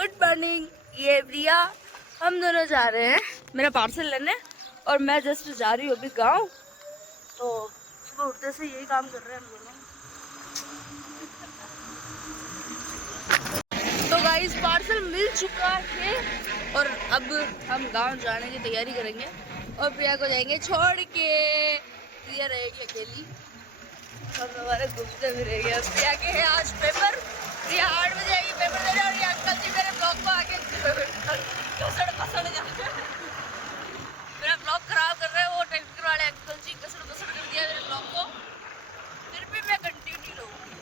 Good morning, ये प्रिया, हम दोनों जा रहे हैं मेरा पार्सल लेने और मैं जस्ट जा रही हूँ अभी गाँव। तो सुबह उठते से यही काम कर रहे हैं हम दोनों। तो गाइस पार्सल मिल चुका है और अब हम गाँव जाने की तैयारी करेंगे और प्रिया को जाएंगे छोड़ के। प्रिया रहेगी अकेली, हम हमारे घूमते फिरेंगे। प्रिया के है आज पेपर, प्रिया 8 बजे आएगी पेपर देने और ये अंकल जी मेरे ब्लॉग को आके घसड़ पसड़ जाते हैं, मेरा ब्लॉग खराब कर रहे हैं। वो ट्रैक्टर वाले अंकल जी घसड़ पसड़ कर दिया मेरे ब्लॉग को, फिर भी मैं कंटिन्यू रहूँगी।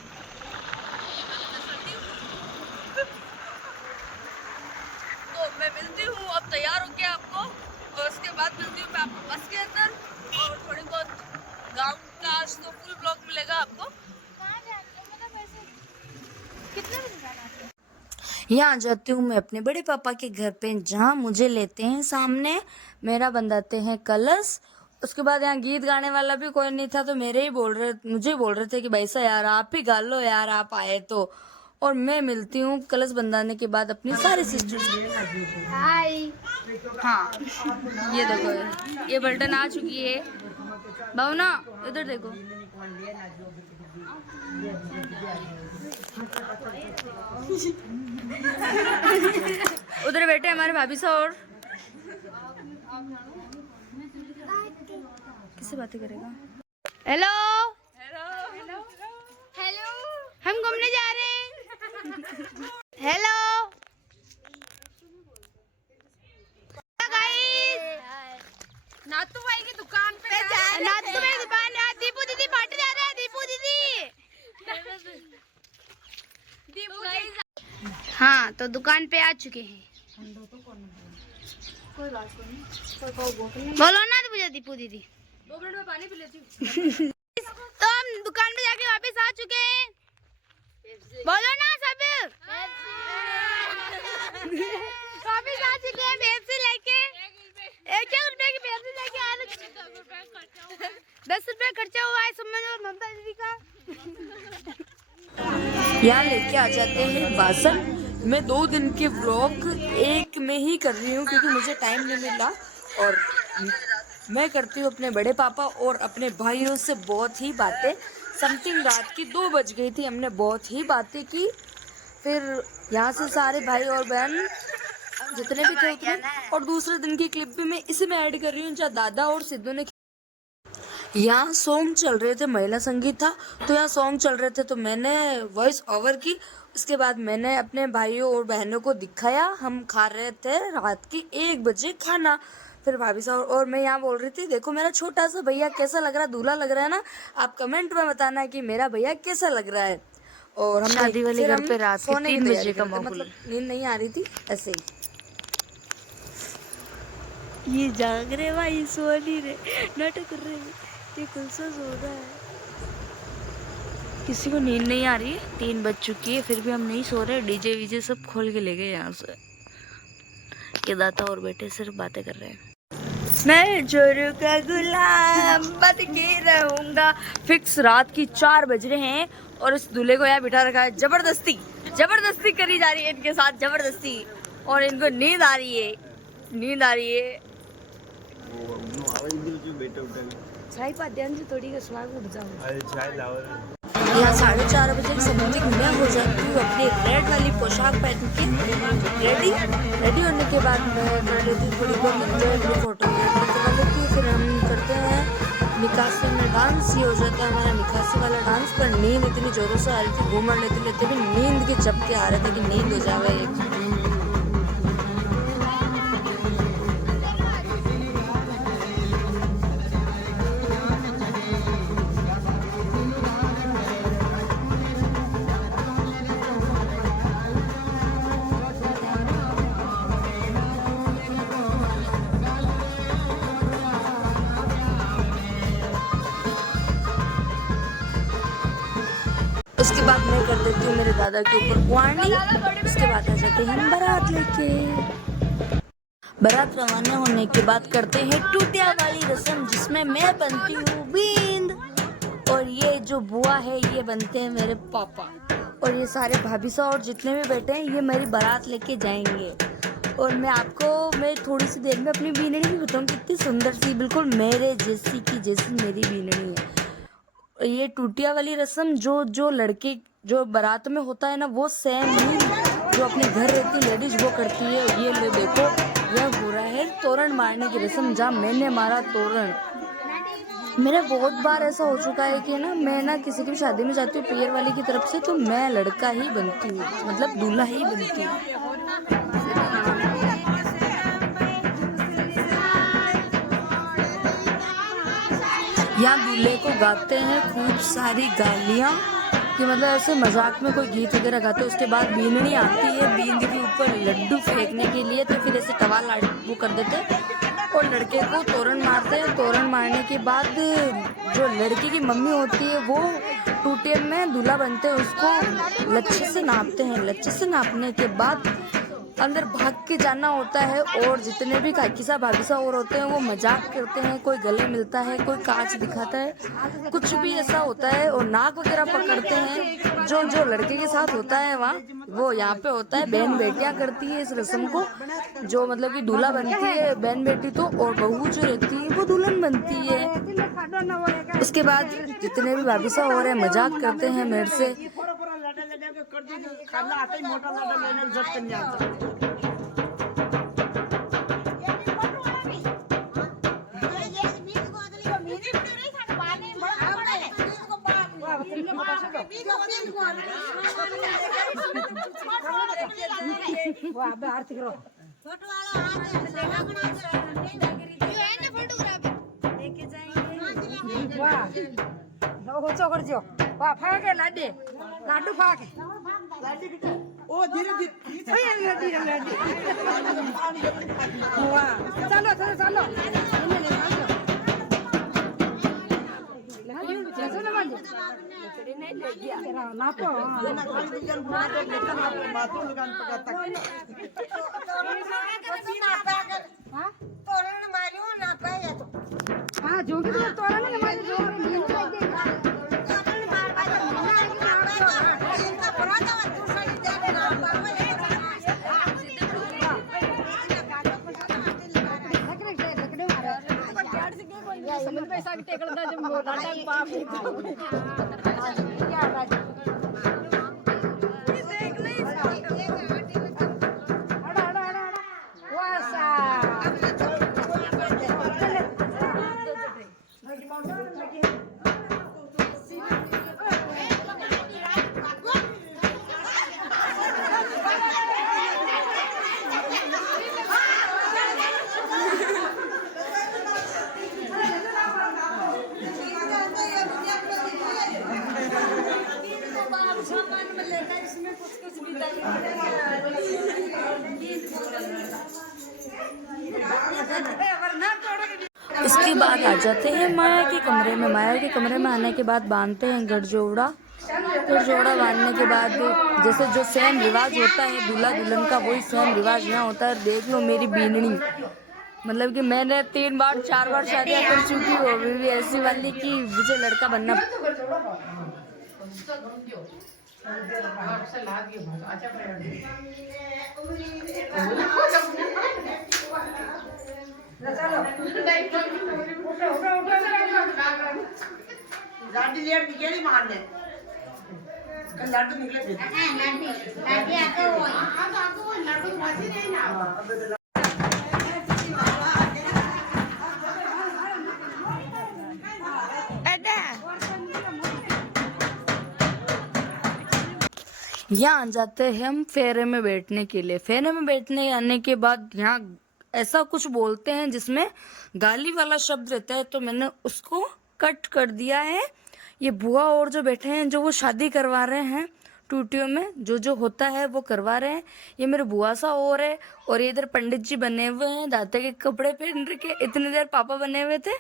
तो मैं मिलती हूँ अब तैयार होके आपको और उसके बाद मिलती हूँ मैं आपको बस के अंदर और थोड़ी बहुत गाँव का आज तो फुल ब्लॉग मिलेगा आपको। यहाँ जाती हूँ मैं अपने बड़े पापा के घर पे, जहाँ मुझे लेते हैं सामने, मेरा बंधाते हैं कलश। उसके बाद यहाँ गीत गाने वाला भी कोई नहीं था तो मुझे बोल रहे थे कि भाई साहब यार आप ही गा लो यार, आप आए तो। और मैं मिलती हूँ कलश बंधाने के बाद अपनी सारी सिस्टर्स। हाय। हाँ ये देखो ये बल्टन आ चुकी है। भावना इधर देखो, उधर बैठे हमारे भाभी साहब। और किससे बातें करेगा? हेलो हेलो हेलो, हम घूमने जा रहे हैं। हेलो नातू भाई की दुकान पे, नातू भाई की दुकान है। दीपू दीदी पार्टी जा रहे हैं, दीपू दीदी। हाँ तो दुकान पे आ चुके हैं। कोई बात नहीं, बोलो ना दीपू दीदी 2 मिनट में पानी पी लेती हूँ। तो हम दुकान पे जाके वापस आ चुके हैं, बोलो ना सब। वापस आ चुके हैं पेप्सी लेके, 1 रुपए की पेप्सी लेके आ रहे। 10 रुपए खर्चा हुआ है सुमन और ममता दीदी का। यहाँ लेके आ जाते हैं बासन। मैं 2 दिन के व्लॉग एक में ही कर रही हूँ क्योंकि मुझे टाइम नहीं मिला। और मैं करती हूँ अपने बड़े पापा और अपने भाइयों से बहुत ही बातें। समथिंग रात की 2 बज गई थी, हमने बहुत ही बातें की। फिर यहाँ से सारे भाई और बहन जितने भी थे उतने, और दूसरे दिन की क्लिप भी मैं इसी में ऐड कर रही हूँ जहाँ दादा और सिद्धू ने। यहाँ सॉन्ग चल रहे थे, महिला संगीत था तो यहाँ सॉन्ग चल रहे थे तो मैंने वॉइस ओवर की। उसके बाद मैंने अपने भाइयों और बहनों को दिखाया, हम खा रहे थे रात की 1 बजे खाना। फिर भाभी साहब और मैं यहाँ बोल रही थी देखो मेरा छोटा सा भैया कैसा लग रहा है, दूल्हा लग रहा है ना। आप कमेंट में बताना कि मेरा भैया कैसा लग रहा है। और हम शादी वाले घर पे रात के 3 बजे का मतलब नींद नहीं आ रही थी ऐसे ही। ये जाग रहे भाई, सो नहीं रहे, नाटक कर रहे हैं। ये कौन सा सो रहा है, किसी को नींद नहीं आ रही है। 3 बज चुकी है फिर भी हम नहीं सो रहे। डीजे वीजे सब खोल के ले गए यहाँ से। ये दाता और बेटे सिर्फ बातें कर रहे हैं। मैं जोरू का गुलाम बन के रहूंगा। फिक्स रात की 4 बज रहे हैं और इस दूल्हे को यहाँ बिठा रखा है। जबरदस्ती करी जा रही है इनके साथ, जबरदस्ती। और इनको नींद आ रही है। चाय पाद्यान से थोड़ी का स्वाद उठ जाओ। यहाँ 4:30 बजे समथिंग मैं हो जाती हूँ अपनी रेड वाली पोशाक पहन के रेडी होने के बाद मैं कर लेती हूँ थोड़ी बहुत अपनी फोटो करा लेती हूँ। फिर हम करते हैं निकासी में डांस। ये हो जाता है हमारा निकासी वाला डांस। पर नींद इतनी जोरों से आ रही थी, घूमर लेते भी नींद के झपके आ रहे थे कि नींद हो जावे। उसके बाद मैं कर देती हूँ मेरे दादा के ऊपर वार्निंग। उसके बाद आ जाते हैं हम बारात लेके। बारात रवाना होने के बाद करते हैं टूटिया वाली रस्म जिसमें मैं बनती हूँ बींद और ये जो बुआ है ये बनते हैं मेरे पापा। और ये सारे भाभी साहब और जितने भी बैठे हैं ये मेरी बारात लेके जाएंगे। और मैं थोड़ी सी देर में अपनी बीननी भी बताऊँ, कितनी सुंदर सी, बिल्कुल मेरे जैसी की जैसी मेरी बीननी है। ये टूटिया वाली रस्म जो लड़के जो बारात में होता है ना, वो सेम ही जो अपने घर रहती लेडीज वो करती है। ये ले देखो, यह हो रहा है तोरण मारने की रस्म, जहाँ मैंने मारा तोरण। मेरा बहुत बार ऐसा हो चुका है कि ना मैं ना किसी की भी शादी में जाती हूँ पियर वाली की तरफ से, तो मैं लड़का ही बनती हूँ, मतलब दूल्हा ही बनती हूँ। यहाँ दूल्हे को गाते हैं खूब सारी गालियाँ, कि मतलब ऐसे मजाक में कोई गीत वगैरह गाते हैं। उसके बाद बीननी आती है, बींद के ऊपर लड्डू फेंकने के लिए, तो फिर ऐसे तवा वो कर देते हैं और लड़के को तोरण मारते हैं। तोरण मारने के बाद जो लड़की की मम्मी होती है वो टूटिया में दूल्हा बनते हैं, उसको लच्छे से नापते हैं। लच्छे से नापने के बाद अंदर भाग के जाना होता है। और जितने भी काकी साहब भाभी साहब और होते हैं वो मजाक करते हैं, कोई गले मिलता है, कोई कांच दिखाता है, कुछ भी ऐसा होता है। और नाक वगैरह पकड़ते हैं। जो लड़के के साथ होता है वहाँ, वो यहाँ पे होता है। बहन बेटियां करती है इस रस्म को, जो मतलब कि दूल्हा बनती है बहन बेटी तो, और बहू जो रहती है वो दुल्हन बनती है। उसके बाद जितने भी भाभी साहब हो रहे हैं मजाक करते हैं मेरे से। लाडू फाके ओ धीरे धीरे चलो चलो चलो हाँ जोगी तो तोड़ा ना हमारे जो पैसा टेकड़ा जब मोटा पाप इसके बाद आ जाते हैं माया के कमरे में। माया के कमरे में आने के बाद बांधते हैं गठजोड़ा। गठजोड़ा बांधने के बाद जैसे जो सेम रिवाज होता है दूल्हा दुल्हन का, वही सेम रिवाज यहाँ होता है। देख लो मेरी बीननी, मतलब कि मैंने 3 बार 4 बार शादियाँ कर चुकी हूँ, अभी भी ऐसी वाली कि मुझे लड़का बनना। लाडू निकले यहाँ आ जाते हैं हम फेरे में बैठने के लिए। फेरे में बैठने आने के बाद यहाँ ऐसा कुछ बोलते हैं जिसमें गाली वाला शब्द रहता है, तो मैंने उसको कट कर दिया है। ये बुआ और जो बैठे हैं, जो वो शादी करवा रहे हैं टूटियों में, जो होता है वो करवा रहे हैं। ये मेरे बुआ सा और है, और ये इधर पंडित जी बने हुए हैं, दाते के कपड़े पहन रखे। इतनी देर पापा बने हुए थे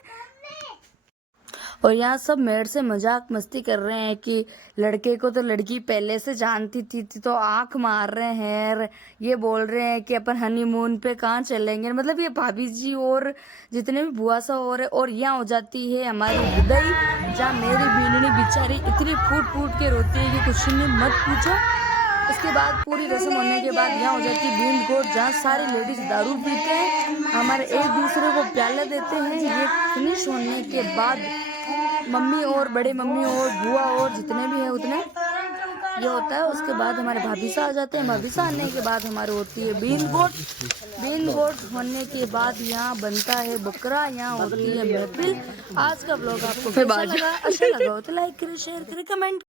और यहाँ सब मेरे से मजाक मस्ती कर रहे हैं कि लड़के को तो लड़की पहले से जानती थी तो आंख मार रहे हैं और ये बोल रहे हैं कि अपन हनीमून पे कहाँ चलेंगे। मतलब ये भाभी जी और जितने भी बुआ सा और यहाँ हो जाती है हमारी हृदय, जहाँ मेरी बीननी बेचारी इतनी फूट फूट के रोती है कि कुछ नहीं मत पूछो। उसके बाद पूरी रस्म होने के बाद यहाँ हो जाती है बींद गोट, जहाँ सारी लेडीज दारू पीते हैं, हमारे एक दूसरे को प्याले देते हैं। ये फिनिश होने के बाद मम्मी और बड़े मम्मी और बुआ और जितने भी हैं उतने ये होता है। उसके बाद हमारे भाभी सा आ जाते हैं। भाभी सा आने के बाद हमारी होती है बींद गोट। बींद गोट होने के बाद यहाँ बनता है बकरा, यहाँ होती है महफिल। आज का ब्लॉग आपको कैसा लगा? अच्छा लगा हो तो लाइक करें, शेयर करें, कमेंट